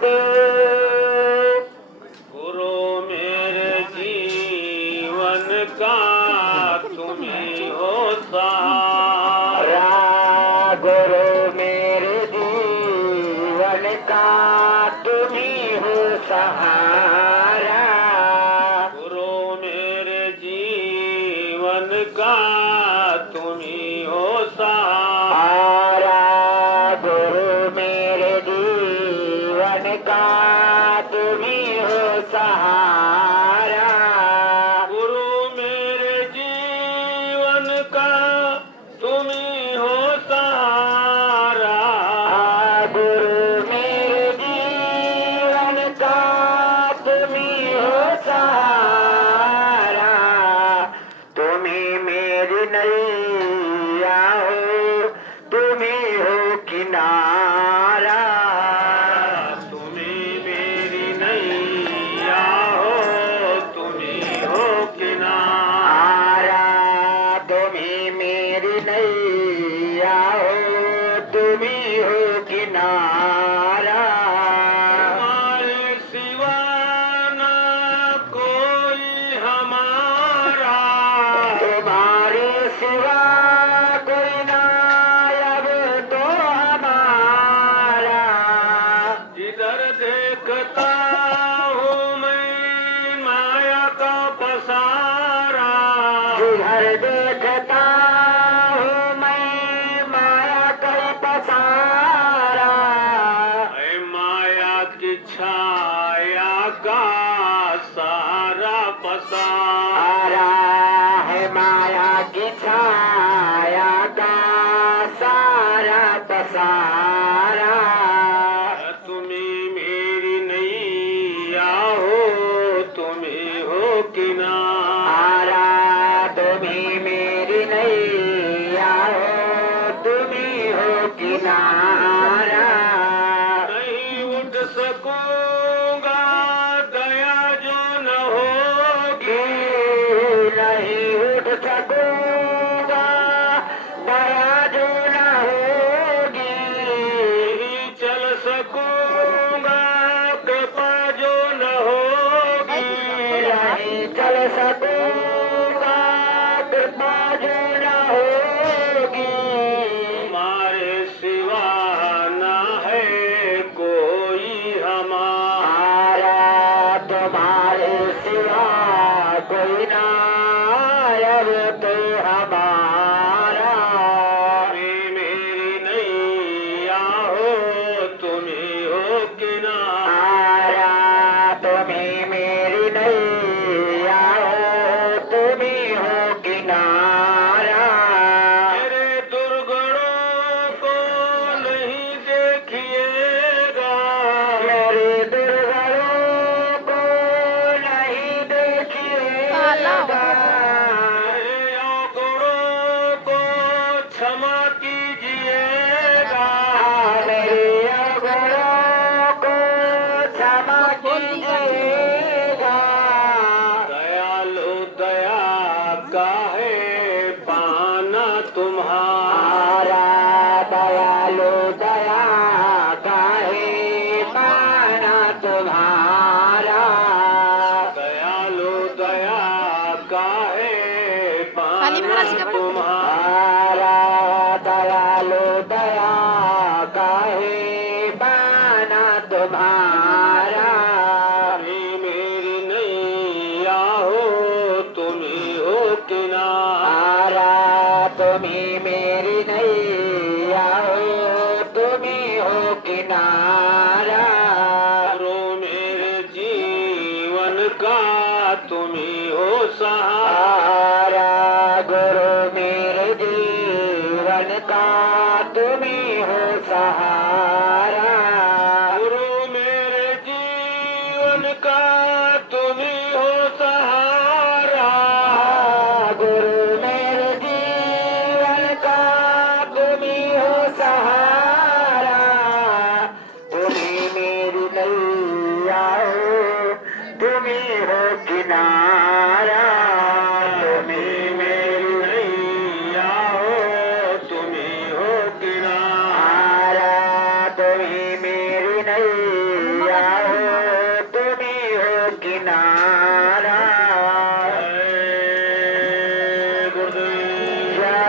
दे। गुरु मेरे जीवन का तुम ही हो सहारा। गुरु मेरे जीवन का तुम ही हो सहारा। गुरु मेरे जीवन का तुम ही हो सहारा। गुरु मेरे जीवन का तुम ही हो सहारा। गुरु मेरे जीवन का तुम ही हो सहारा। गुरु मेरे जीवन का तुम ही हो सहारा। तुम ही मेरी नैया हो, तुम ही हो किनारा। तुम ही मेरी नैया हो, तुम ही हो किनारा। तुम ही मेरी नैया हो, तुम ही हो किनारा। तुम्हारे सिवा ना कोई हमारा। तुम्हारे सिवा कोई ना अब तो हमारा। जिधर देखता हूँ मैं माया का पसारा। जिधर देखता हूँ मैं माया कई पसारा। है माया की छाया का सारा पसारा। है माया की छाया का सारा पसारा। तुम्ही मेरी नैया हो, तुम्ही हो किनारा। तुम्ही मेरी नैया हो, तुम्ही हो किनारा। नहीं उठ सकूंगा दया जो न होगी। नहीं उठ सकूंगा दया जो न होगी। नहीं चल सकूंगा कृपा जो न होगी। नहीं चल सकूंगा कृपा जो न होगी। तुम्हारे सिवा ना है कोई हमारा। तुम्हारे सिवा कोई ना अब तो हमारा। तुम्ही मेरी नैया हो, तुम्ही हो किनारा। तुम्ही मेरी नैया हो, तुम्ही हो किनारा। मेरे दुर्गुणों को नहीं देखिएगा। मेरे दुर्गुणों को नहीं देखिएगा। मेरे अवगुणों को क्षमा कीजिएगा। मेरे अवगुणों को क्षमा कीजिएगा। दयालु दया का है पाना तुम्हारा। दयालु दया काहे पाना तुम्हारा। दयालु दया का है काली महाराज पाना का तुम्हारा। दयालु दया काहे पाना तुम्हारा। तुम्ही मेरी नैया हो, तुम्ही हो किनारा। तुम्ही मेरी नैया हो, तुम्ही हो किनारा। गुरु मेरे जीवन का तुम्ही हो सहारा। गुरु मेरे जीवन का तुम्ही हो सहारा। गुरु मेरे जीवन का तुम्ही हो सहारा। गुरु मेरे जीवन का तुम्ही हो सहारा। तुम्ही मेरी नैया हो, तुम्ही हो किनारा। तुम्ही मेरी नैया हो, तुम्ही हो किनारा। तुम्ही मेरी नैया सहारा